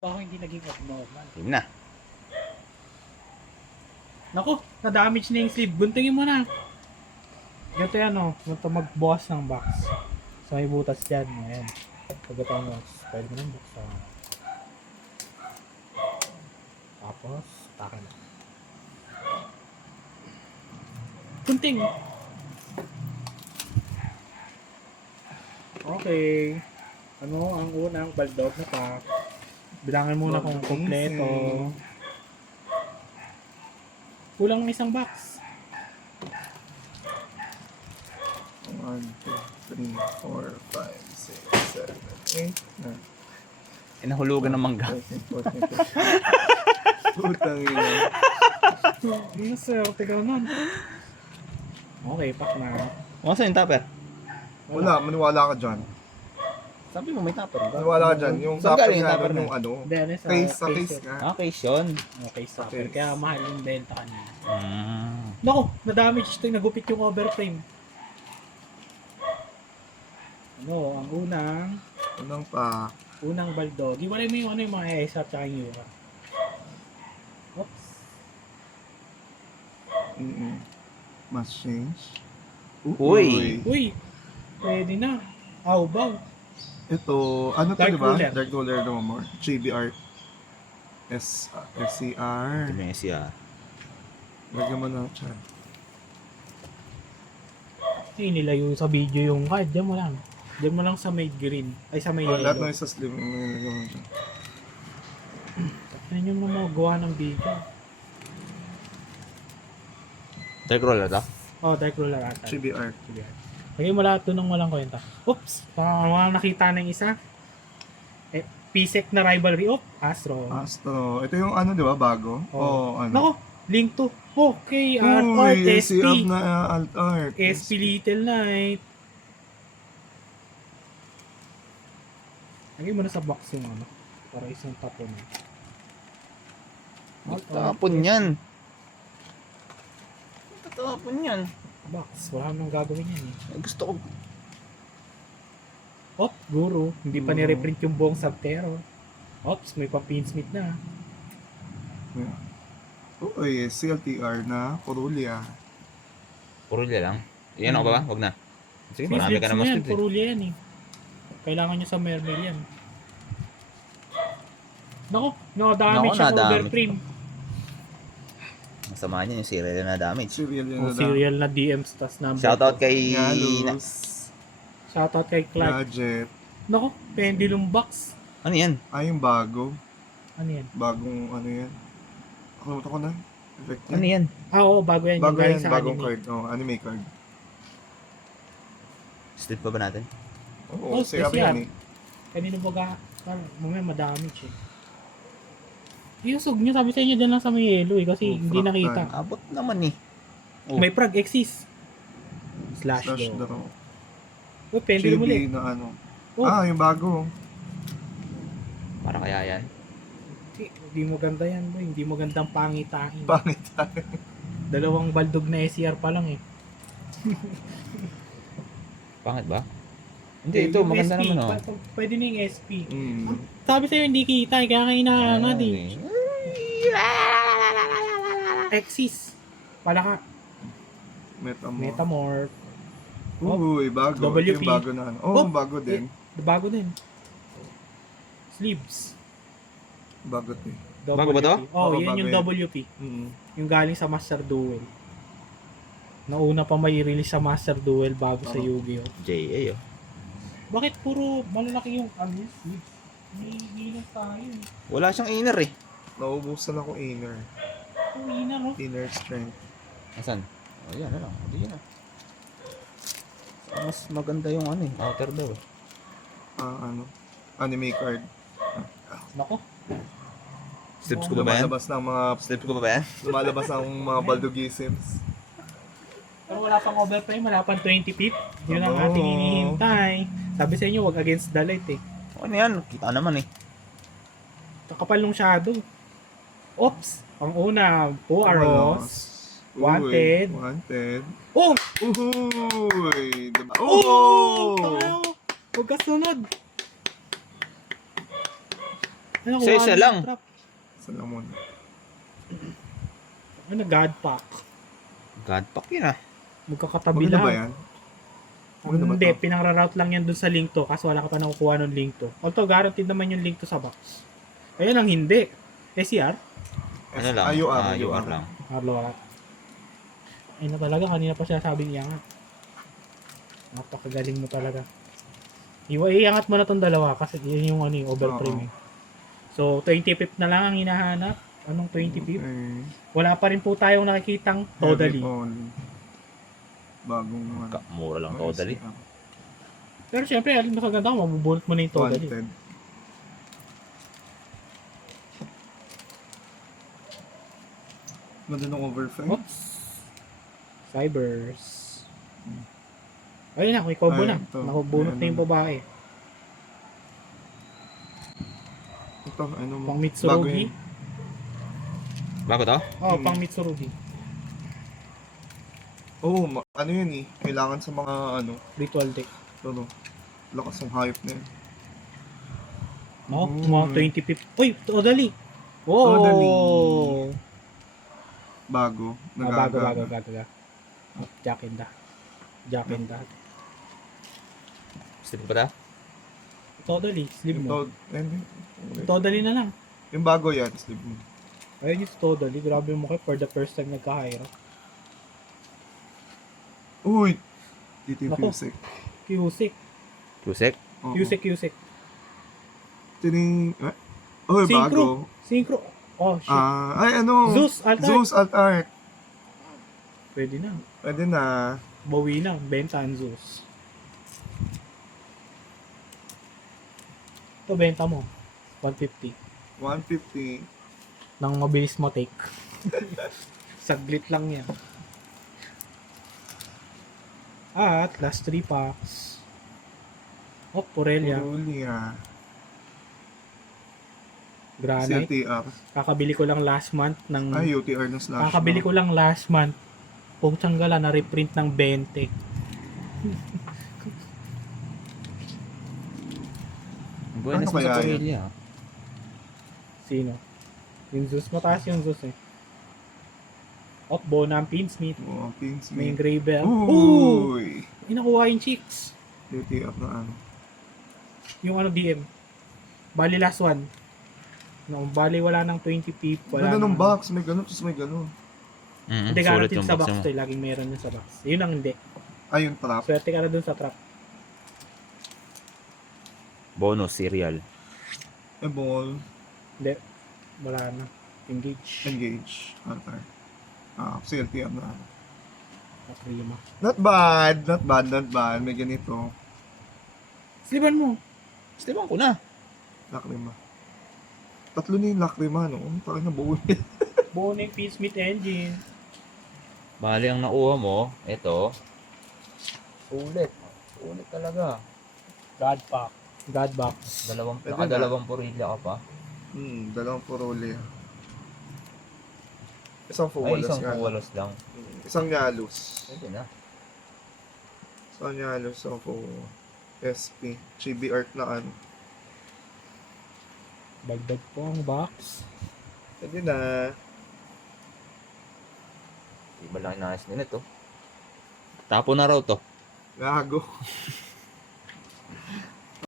Ako hindi naging abnormal. Game na. Naku, na-damage na yung sleeve. Guntingin mo na. Ganito yan o. Ganito mag-boss ng box. So may butas dyan. Ayan. Pagkatang mo. Pwede mo ng box. Tapos, taka na. Gunting. Okay. Ano ang unang baldog na pack? Bilangan muna kung kompleto. Kulang ng isang box. 1, 2, 3, 4, 5, 6, 7, 8, 9. Nahulugan ng mangga. 13, 14, 15. Putang ina. Yes sir, tignan nun. Okay, pack na. Masa yung tupper? Wala, maniwala ka dyan. Sabi mo may tupper ba? Maniwala ka dyan. Yung Saan tupper galing yung nga tupper nun, na? yung ano. Hindi, ano sa Case, sa case case yun. nga. Ah, case yun. Okay, stopper. Case. Kaya mahal yung benta kanina. Mm. Naku, na-damage ito yung nagupit yung overframe. Ano, ang Unang pa. unang baldog. Iwalay mo yung ano yung mga ESA at saka yung Yura. Oops. Must change. Uy. Uy, pwede na. Aubaw. Ito, ano to Dark diba? Ruler. Dark Ruler no more. JB Art. SCR. Sabi niya siya. Lagyan mo na dyan. Kasi nilayo sa video yung card. Diyan mo lang. Diyan mo lang sa may green. Ay, sa may Oh, lahat yellow. ng isa slim. Lagyan mo dyan. Ano yung mga gawa ng video? Dark roller to? Oh, Dark Ruler ata. JB Art. Sige. Lagay mo lahat doon ng walang kwenta. Oops! Mga nakita ng isa. PSEC na rivalry. Oh, Astro. Astro. Ito yung ano diba? Bago? Oh. Oh, ano? Nako! Link to. Okay, Art si SP. up na alt art. SP Little Knight. Lagay mo na sa box yung ano. Para isang tapon. Tapon yan. Tapon yan. Box. Wala nang gagawin yan eh. Gusto ko. Op, Guru. Hindi pa Guru. ni-reprint yung buong Subtero. Ops, may pa-pinsmith na. Uy, CLTR na Corulia. Puro lang. Iyan ako ba? Wag na. Sige, Please, marami ka let's na mo yan. mas eh. Puruli yan eh. Kailangan nyo sa mermail yan. Naku, Naku, damage siya na-damage. overframe. Masama niya yung serial na damage. Serial yun O, na serial na DM stats number. Shoutout kay... Yalos. Shoutout kay Clark. Gadget. Naku, pendulum box. Ano yan? Ay, yung bago. Ano yan? Bagong ano yan. Nakalimutan ko na. Effect Ano yan? Ah, oo, bago yan. Bago yung galing yan, sa bagong anime. card. Oh, anime card. Slip pa ba natin? Oo, Oh, siya special. yan eh. Kanino baga? Mamaya madamage eh. Iusog nyo, sabi sa inyo dyan lang sa may yellow eh. Kasi Oh, hindi fractal. nakita. Abot naman eh. Oh. May prag exist. Slash Slash do. draw. Oh, pendulum ulit. JB na ano. Oh. Ah, yung bago. Para kaya yan. Hindi mo ganda yan, boy. Hindi mo gandang pangitain. Pangit. Dalawang baldog na SCR pa lang eh. Pangit ba? Hindi, ito Yung maganda SP, naman oh. Pwede na yung SP. Mm. Sabi sa'yo hindi kita eh, kaya kayo inaangat eh. Exis. Pala ka. Metamorph. Metamorph. Uy, bago. Ito WP. yung bago na ano. Oh, Oh, bago din. Bago din. Sleeves. Bago din. Bago ba to? Oh, Oo, yan bago yung yan. WP. Mm. Yung galing sa Master Duel. Nauna pa may release sa Master Duel bago sa Oo. Yu-Gi-Oh. JA oh. Bakit puro malalaki yung ano yung sleeves? Hinihilang tayo eh. Wala siyang inner eh. Naubusan ako inner. Uwi na no? Inner strength. Asan? Oh, yan na lang. Hindi yan ah. Mas maganda yung ano eh. Outer daw eh. Ano? Anime card. Nako. Slips ko ba ba yan? Lumalabas ng mga Slips ko ba ba yan? lumalabas ang mga baldogisms. Pero wala pang overtime, wala pang 20 pip. Yun ang Oo. ating hinihintay. Sabi sa inyo, wag against the light eh. Ano yan? Kita naman eh. Kakapal ng shadow. Oops! Ang una, Poaros. Uy, Wanted. Wanted. Oh! Uhuy! Diba? Oh! Tayo! Huwag ka sunod! Ano, Isa-isa kuha lang. ng trap. Sa lamon. Ano, God pack. God pack yun ah. Magkakatabi Maganda lang. ba yan? Maganda ba Hindi, to? pinang-route lang yan dun sa link to kasi wala ka pa nakukuha ng link to. Although, guaranteed naman yung link to sa box. Ayun lang, hindi. SCR? Ano lang? UR lang. Harloat. Ayun na talaga, kanina pa siya sabing iangat. Napakagaling mo talaga. Iangat mo na tong dalawa kasi yun yung overframe eh. So, 20 pip na lang ang hinahanap. Anong 20 pip? Okay. Wala pa rin po tayong nakikitang totally. Heavy all. Bagong Mura lang totally. Pero syempre, alin mas maganda kung mabubulot mo na yung totally. Wanted. Ganda ng overframe. Oops. Cybers. Ayun na, may combo Ay, na. ito. Nakubunot na Ayan yung na. babae. Ito, ano mo? Pang Mitsurugi. Bago to? Oh, pang Mitsurugi. Oo, ano yun eh. Kailangan sa mga ano. Ritual deck. Ano. Lakas ng hype na yun. No? Mm. Mga 20 pip. Uy, totally. Oh! Totally. Bago. Bago. Nagaga. Jack and that. Jack and that. Slip ba ta? Totally. Sleeve mo. Totally na lang. Yung bago yan, sleeve mo. Ayun yung totally. Grabe mo kayo for the first time nagka-hire. Uy! Dito yung Nako. Fusek. Cusick. Kusek? Oo. Cusick. Tining... Oh, bago. Synchro. Oh, shit. Ay, ano? Zeus, Alt Art. Zeus Alt Art. Pwede na. Pwede na. Bawi na. Benta ang Zeus. Ito, benta mo. 150. 150. Nang mabilis mo take. Saglit lang yan. At last 3 packs. Oh, Purelia. Purulia. Granite. CLTR. Kakabili ko lang last month ng... Ay, UTR na slash. Kakabili ko lang last month. Kung tsanggala na reprint ng 20. Buenas Ano mo sa kaya Aurelia. Sino? Yung Zeus. Mataas yung Zeus eh. At Bonam Pinsmith. Oh, pins May me. engraver. Ooh! Uy! Inakuha yung chicks. UTR na ano. Yung DM. Bali last one. No, bali wala nang 20 pip. Wala Ganda nang- ng box. May ganun, tapos may ganun. Hindi Sulit guaranteed yung sa box box mo. to. Laging meron yun sa box. Yun ang hindi. Ay, yung trap. Swerte ka na dun sa trap. Bonus, cereal. Ball. Hindi. Wala na. Engage. Engage. Okay. CLTR na ano. Kaprima. Not bad. Not bad. May ganito. Sliban mo. Slipan ko na. Lacrima. Tatlo na yung lacrima, no? Parang nabuo. Buo na yung Pinsmith engine. Bali ang nakuha mo, ito. Sulit. Sulit talaga. God pack. God box. Pwede Dalawang Purelia ka pa. Dalawang Purulia. Isang Ay, Fuwalas isang nga. Kuwalos lang. Isang Nyalus. Pwede na. Isang Nyalus. Isang Fuwalas. SP. Chibi art na ano. Bagdag po ang box. Pwede na. Iba lang inayos nila to. Tapo na raw to. Gago.